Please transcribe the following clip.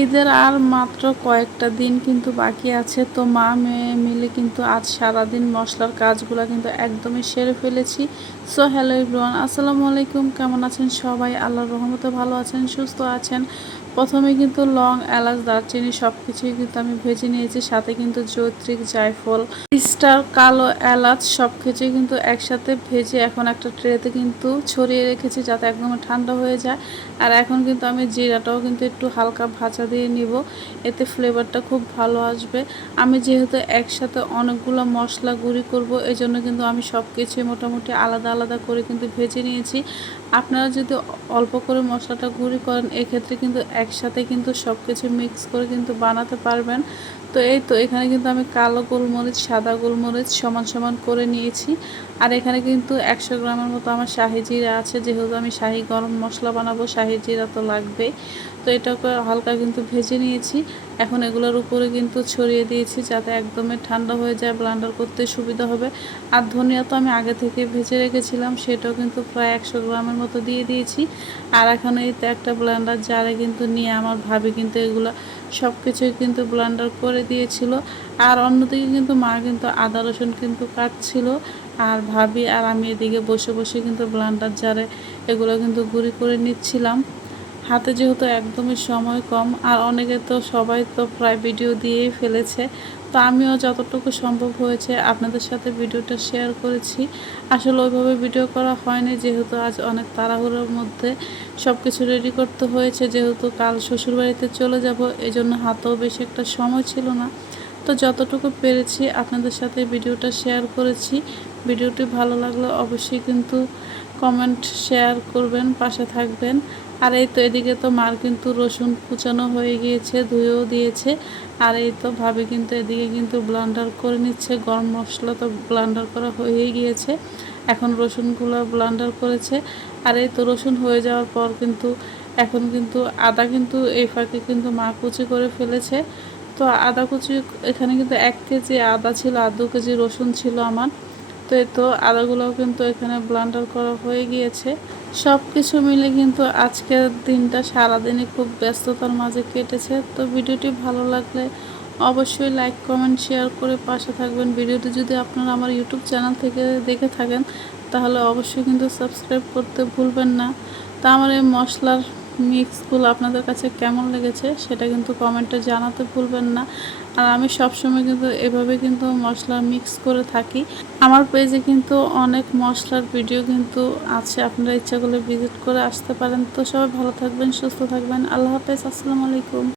ঈদের আর মাত্র কয়েকটা দিন কিন্তু বাকি আছে। তো মা, মেয়ে মিলে কিন্তু আজ সারাদিন মশলার কাজগুলো কিন্তু একদমই সেরে ফেলেছি। সো হ্যালো ইব্রান আসসালামু আলাইকুম। কেমন আছেন সবাই? আল্লাহর রহমতে ভালো আছেন, সুস্থ আছেন। প্রথমে কিন্তু লং, এলাচ, দারচিনি সব কিছুই কিন্তু আমি ভেজে নিয়েছি। সাথে কিন্তু জৈত্রিক, জায়ফল স্টার কালো এলাচ সব কিছুই কিন্তু একসাথে ভেজে এখন একটা ট্রেতে কিন্তু ছড়িয়ে রেখেছি যাতে একদম ঠান্ডা হয়ে যায়। আর এখন কিন্তু আমি জিরাটাও কিন্তু একটু হালকা ভাজা দিয়ে নিব। এতে ফ্লেভারটা খুব ভালো আসবে। আমি যেহেতু একসাথে অনেকগুলো মশলা গুঁড়ি করব এই জন্য কিন্তু আমি সব কিছুই মোটামুটি আলাদা আলাদা করে কিন্তু ভেজে নিয়েছি। আপনারা যদি অল্প করে মশলাটা গুঁড়ি করেন, এক্ষেত্রে কিন্তু একসাথে কিন্তু সব কিছু মিক্স করে কিন্তু বানাতে পারবেন। তো এই তো, এখানে কিন্তু আমি কালো গোলমরিচ, সাদা গোলমরিচ সমান সমান করে নিয়েছি। আর এখানে কিন্তু একশো গ্রামের মতো আমার শাহি জিরা আছে, যেহেতু আমি শাহি গরম মশলা বানাবো, শাহি জিরা তো লাগবে তো এটাকে হালকা কিন্তু ভেজে নিয়েছি। এখন এগুলোর উপরে কিন্তু ছড়িয়ে দিয়েছি যাতে একদমই ঠান্ডা হয়ে যায় ব্লান্ডার করতে সুবিধা হবে। আর ধনিয়া তো আমি আগে থেকে ভেজে রেখেছিলাম, সেটাও কিন্তু প্রায় একশো গ্রামের মতো দিয়ে দিয়েছি। আর এখন এই তো একটা ব্লান্ডার জারে কিন্তু নিয়ে আমার ভাবি কিন্তু এগুলো সব কিছুই কিন্তু ব্লান্ডার করে দিয়েছিল। আর অন্যদিকে কিন্তু মা কিন্তু আদা, রসুন কিন্তু কাটছিল। আর ভাবি আর আমি এদিকে বসে বসে কিন্তু ব্লান্ডার জারে এগুলো কিন্তু গুঁড়ি করে নিচ্ছিলাম। হাতে যেহেতু একদমই সময় কম, আর অনেকে তো সবাই তো প্রায় ভিডিও দিয়েই ফেলেছে, তো আমিও যতটুকু সম্ভব হয়েছে আপনাদের সাথে ভিডিওটা শেয়ার করেছি। আসলে ওইভাবে ভিডিও করা হয়নি, যেহেতু আজ অনেক তাড়াহুড়োর মধ্যে সব কিছু রেডি করতে হয়েছে, যেহেতু কাল শ্বশুরবাড়িতে চলে যাব এই জন্য হাতেও বেশি একটা সময় ছিল না। তো যতটুকু পেরেছি আপনাদের সাথে ভিডিওটা শেয়ার করেছি। ভিডিওটি ভালো লাগলে অবশ্যই কিন্তু কমেন্ট শেয়ার করবেন, পাশে থাকবেন। আর এই তো এদিকে তো মার কিন্তু রসুন কুচানো হয়ে গিয়েছে, ধুয়েও দিয়েছে। আর এই তো ভাবে কিন্তু এদিকে কিন্তু ব্লান্ডার করে নিচ্ছে, গরম মশলা তো ব্লান্ডার করা হয়ে গিয়েছে। এখন রসুনগুলো ব্লান্ডার করেছে। আর এই তো রসুন হয়ে যাওয়ার পর কিন্তু এখন কিন্তু আদা কিন্তু এই ফাঁকে কিন্তু মা কুচি করে ফেলেছে। তো আদা কুচি এখানে কিন্তু এক কেজি আদা ছিল আর দু কেজি রসুন ছিল আমার। তো এই তো আদাগুলোও কিন্তু এখানে ব্লান্ডার করা হয়ে গিয়েছে। সব কিছু মিলে কিন্তু আজকের দিনটা সারাদিনই খুব ব্যস্ততার মাঝে কেটেছে। তো ভিডিওটি ভালো লাগলে অবশ্যই লাইক কমেন্ট শেয়ার করে পাশে থাকবেন। ভিডিওটি যদি আপনারা আমার ইউটিউব চ্যানেল থেকে দেখে থাকেন, তাহলে অবশ্যই কিন্তু সাবস্ক্রাইব করতে ভুলবেন না। তা আমার এই মশলার মিক্সগুলো আপনাদের কাছে কেমন লেগেছে সেটা কিন্তু কমেন্টে জানাতে ভুলবেন না। আর আমি সবসময় কিন্তু এভাবে কিন্তু মশলা মিক্স করে থাকি। আমার পেজে কিন্তু অনেক মশলার ভিডিও কিন্তু আছে, আপনারা ইচ্ছা করলে ভিজিট করে আসতে পারেন। তো সবাই ভালো থাকবেন, সুস্থ থাকবেন। আল্লাহ হাফেজ, আসসালামু আলাইকুম।